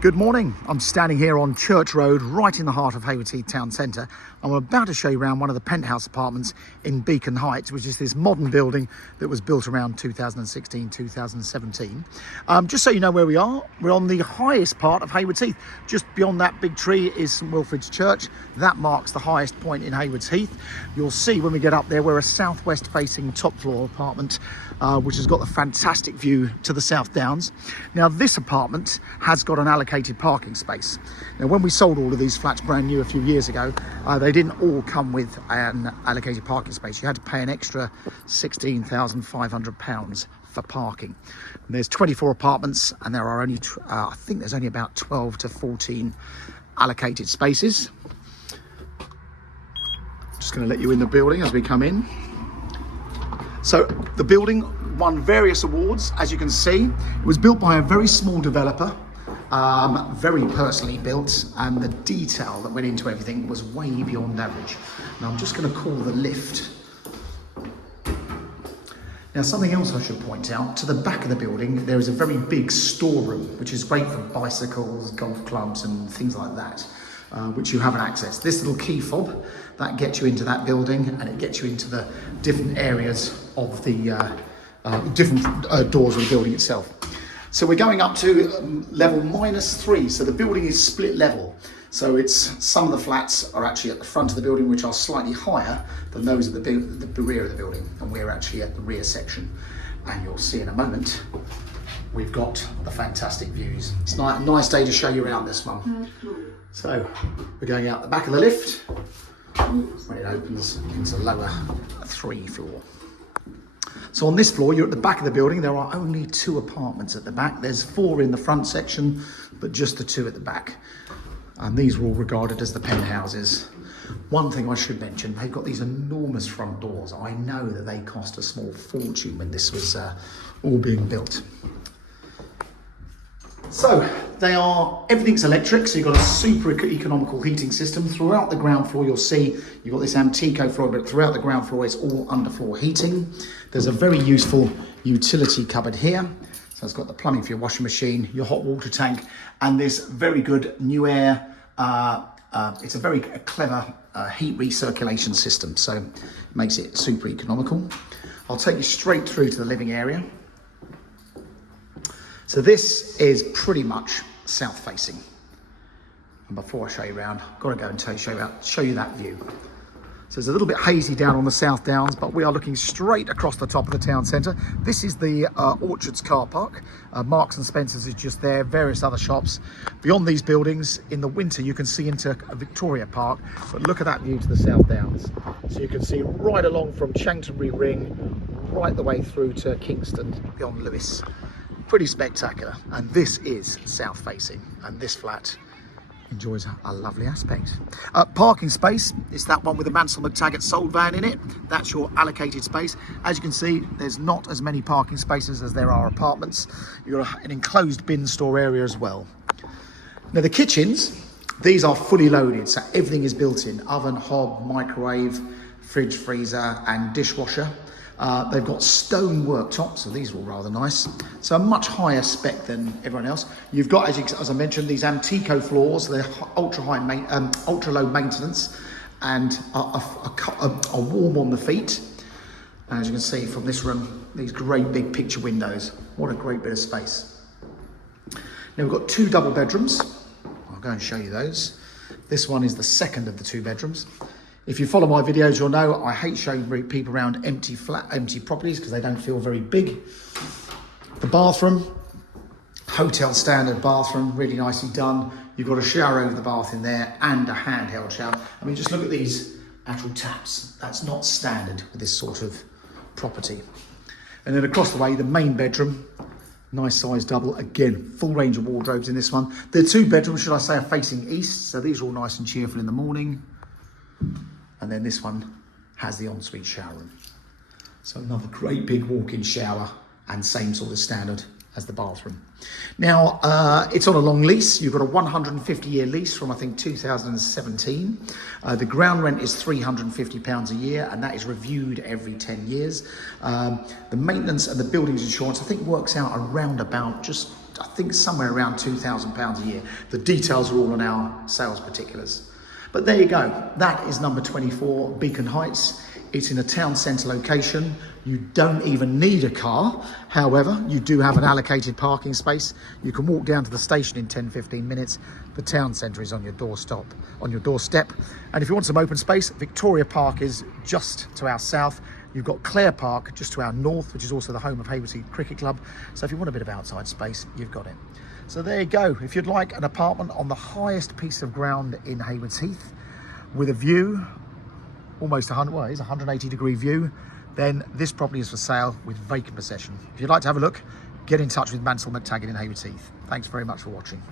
Good morning. I'm standing here on Church Road, right in the heart of Haywards Heath town centre. I'm about to show you around one of the penthouse apartments in Beacon Heights, which is this modern building that was built around 2016, 2017. Just so you know where we are, we're on the highest part of Haywards Heath. Just beyond that big tree is St Wilfrid's Church. That marks the highest point in Haywards Heath. You'll see when we get up there, we're a southwest facing top floor apartment, which has got a fantastic view to the South Downs. Now this apartment has got an allocated parking space. Now when we sold all of these flats brand new a few years ago, they didn't all come with an allocated parking space. You had to pay an extra £16,500 for parking. And there's 24 apartments and there are only, I think there's only about 12 to 14 allocated spaces. Just going to let you in the building as we come in. So the building won various awards, as you can see. It was built by a very small developer, very personally built, and the detail that went into everything was way beyond average. Now I'm just going to call the lift. Now something else I should point out, to the back of the building there is a very big storeroom, which is great for bicycles, golf clubs and things like that, which you haven't accessed. This little key fob, that gets you into that building and it gets you into the different areas of the different doors of the building itself. So we're going up to level -3, so the building is split level. So it's some of the flats are actually at the front of the building, which are slightly higher than those at the rear of the building, and we're actually at the rear section. And you'll see in a moment, we've got the fantastic views. It's a nice day to show you around this one. So we're going out the back of the lift when it opens into lower 3 floor. So on this floor, you're at the back of the building. There are only 2 apartments at the back. There's 4 in the front section, but just the 2 at the back. And these are all regarded as the penthouses. One thing I should mention, they've got these enormous front doors. I know that they cost a small fortune when this was all being built. So everything's electric, so you've got a super economical heating system. Throughout the ground floor, you'll see you've got this Antico floor, but throughout the ground floor, it's all underfloor heating. There's a very useful utility cupboard here. So it's got the plumbing for your washing machine, your hot water tank, and this very good new air. It's a very clever heat recirculation system, so it makes it super economical. I'll take you straight through to the living area. So this is pretty much south facing. And before I show you around, I've got to go and show you that view. So it's a little bit hazy down on the South Downs, but we are looking straight across the top of the town centre. This is the Orchards car park. Marks and Spencer's is just there, various other shops. Beyond these buildings, in the winter, you can see into Victoria Park, but look at that view to the South Downs. So you can see right along from Chanctonbury Ring, right the way through to Kingston, beyond Lewes. Pretty spectacular, and this is south facing, and this flat enjoys a lovely aspect. Parking space is that one with the Mansell McTaggart sold van in it. That's your allocated space. As you can see, there's not as many parking spaces as there are apartments. You've got an enclosed bin store area as well. Now the kitchens, these are fully loaded, so everything is built in: oven, hob, microwave, fridge, freezer and dishwasher. They've got stone worktops, so these are all rather nice. So a much higher spec than everyone else. You've got, as I mentioned, these Antico floors. They're ultra low maintenance, and are warm on the feet. And as you can see from this room, these great big picture windows. What a great bit of space. Now we've got 2 double bedrooms. I'll go and show you those. This one is the second of the 2 bedrooms. If you follow my videos, you'll know I hate showing people around empty properties because they don't feel very big. The bathroom, hotel standard bathroom, really nicely done. You've got a shower over the bath in there and a handheld shower. I mean, just look at these actual taps. That's not standard with this sort of property. And then across the way, the main bedroom, nice size double. Again, full range of wardrobes in this one. The 2 bedrooms, should I say, are facing east. So these are all nice and cheerful in the morning. And then this one has the ensuite shower room. So another great big walk-in shower and same sort of standard as the bathroom. Now, it's on a long lease. You've got a 150-year lease from, I think, 2017. The ground rent is £350 a year, and that is reviewed every 10 years. The maintenance and the buildings insurance, I think, works out around about just I think somewhere around £2,000 a year. The details are all on our sales particulars. But there you go. That is number 24, Beacon Heights. It's in a town centre location. You don't even need a car. However, you do have an allocated parking space. You can walk down to the station in 10-15 minutes. The town centre is on your doorstep. And if you want some open space, Victoria Park is just to our south. You've got Clare Park just to our north, which is also the home of Haywards Heath Cricket Club. So if you want a bit of outside space, you've got it. So there you go. If you'd like an apartment on the highest piece of ground in Haywards Heath with a view, almost 180-degree view, then this property is for sale with vacant possession. If you'd like to have a look, get in touch with Mansell McTaggart in Haywards Heath. Thanks very much for watching.